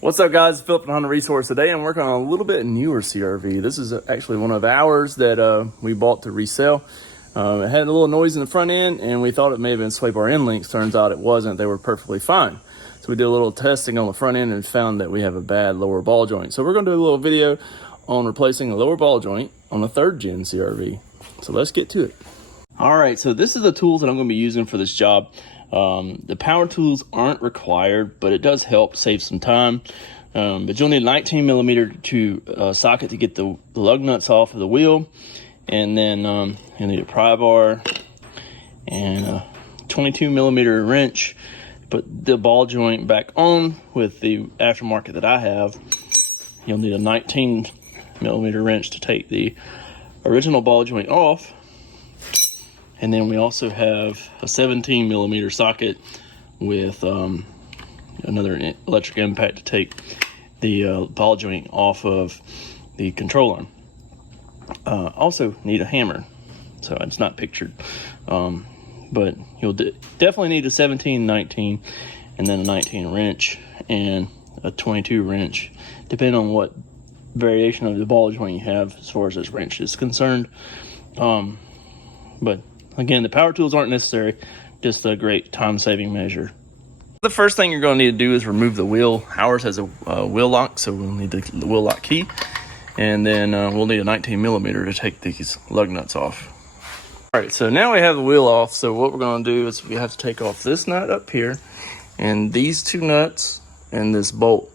What's up, guys? Philip from Honda Resource. Today I'm working on a little bit newer CRV. This is actually one of ours that we bought to resell. It had a little noise in the front end, and we thought it may have been sway bar end links. Turns out it wasn't. They were perfectly fine. So we did a little testing on the front end and found that we have a bad lower ball joint. So we're going to do a little video on replacing a lower ball joint on a 3rd gen CRV. So let's get to it. All right, so this is the tools that I'm going to be using for this job. The power tools aren't required, but it does help save some time. But you'll need a 19 millimeter socket to get the lug nuts off of the wheel, and then you'll need a pry bar and a 22 millimeter wrench. Put the ball joint back on with the aftermarket that I have. You'll need a 19 millimeter wrench to take the original ball joint off. And then we also have a 17 millimeter socket with another electric impact to take the ball joint off of the control arm. Also need a hammer, so it's not pictured, but you'll definitely need a 17, 19, and then a 19 wrench and a 22 wrench, depending on what variation of the ball joint you have as far as this wrench is concerned. But again, the power tools aren't necessary, just a great time-saving measure. The first thing you're going to need to do is remove the wheel. Ours has a wheel lock, so we'll need the wheel lock key. And then we'll need a 19 millimeter to take these lug nuts off. All right, so now we have the wheel off. So what we're going to do is we have to take off this nut up here and these 2 nuts and this bolt.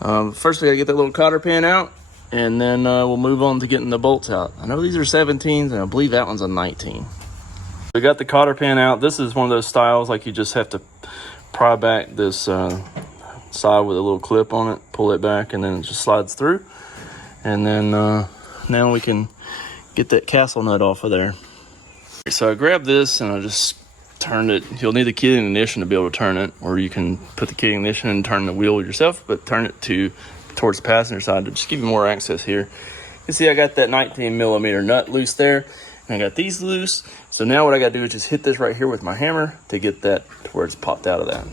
First, we got to get that little cotter pin out, and then we'll move on to getting the bolts out. I know these are 17s, and I believe that one's a 19. We got the cotter pin out. This is one of those styles like you just have to pry back this side with a little clip on it, pull it back, and then it just slides through. And then now we can get that castle nut off of there. So I grabbed this and I just turned it. You'll need the key ignition to be able to turn it, or you can put the key ignition and turn the wheel yourself, but turn it towards the passenger side to just give you more access here. You see I got that 19 millimeter nut loose there, and I got these loose. So now what I got to do is just hit this right here with my hammer to get that to where it's popped out of that.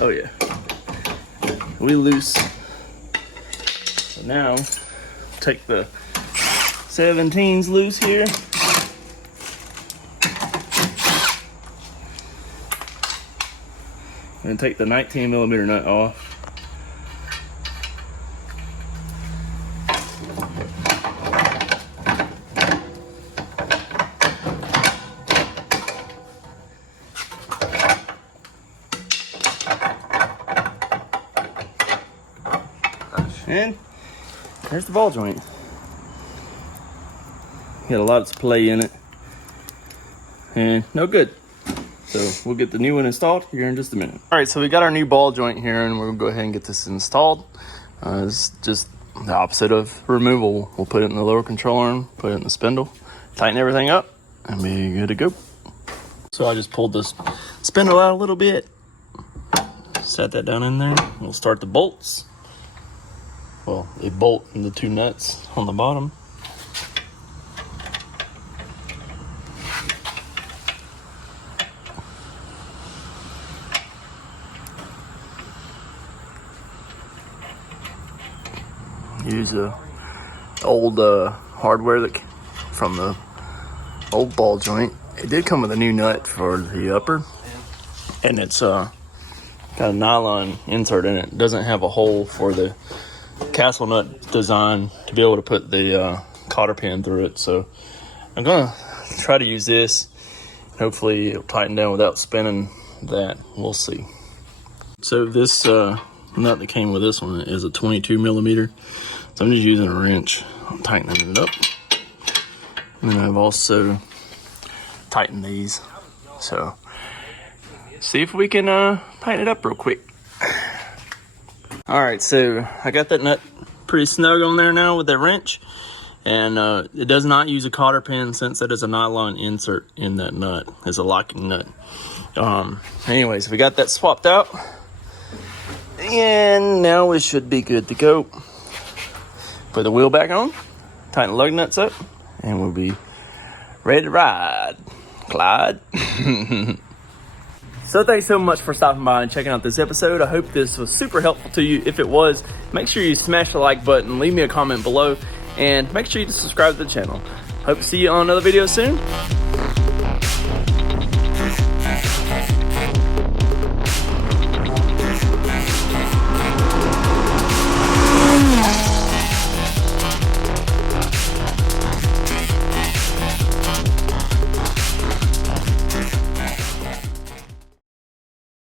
Oh yeah, we loose. So now take the 17s loose here. And take the 19 millimeter nut off. And there's the ball joint. Got a lot of play in it, and no good. So we'll get the new one installed here in just a minute. All right, so we got our new ball joint here, and we're gonna go ahead and get this installed. It's just the opposite of removal. We'll put it in the lower control arm, put it in the spindle, tighten everything up, and be good to go. So I just pulled this spindle out a little bit, set that down in there. We'll start the bolts. Well, a bolt and the 2 nuts on the bottom. Use old hardware that from the old ball joint. It did come with a new nut for the upper, and it's got a nylon insert in it. It doesn't have a hole for the castle nut design to be able to put the cotter pin through it. So I'm gonna try to use this. Hopefully it'll tighten down without spinning that. We'll see. So this nut that came with this one is a 22 millimeter. So I'm just using a wrench. I'm tightening it up. And then I've also tightened these. So see if we can tighten it up real quick. All right, so I got that nut pretty snug on there now with that wrench. And it does not use a cotter pin since that is a nylon insert in that nut. It's a locking nut. Anyways, we got that swapped out. And now we should be good to go. Put the wheel back on, tighten the lug nuts up, and we'll be ready to ride. Clyde. So thanks so much for stopping by and checking out this episode. I hope this was super helpful to you. If it was, make sure you smash the like button, leave me a comment below, and make sure you subscribe to the channel. Hope to see you on another video soon.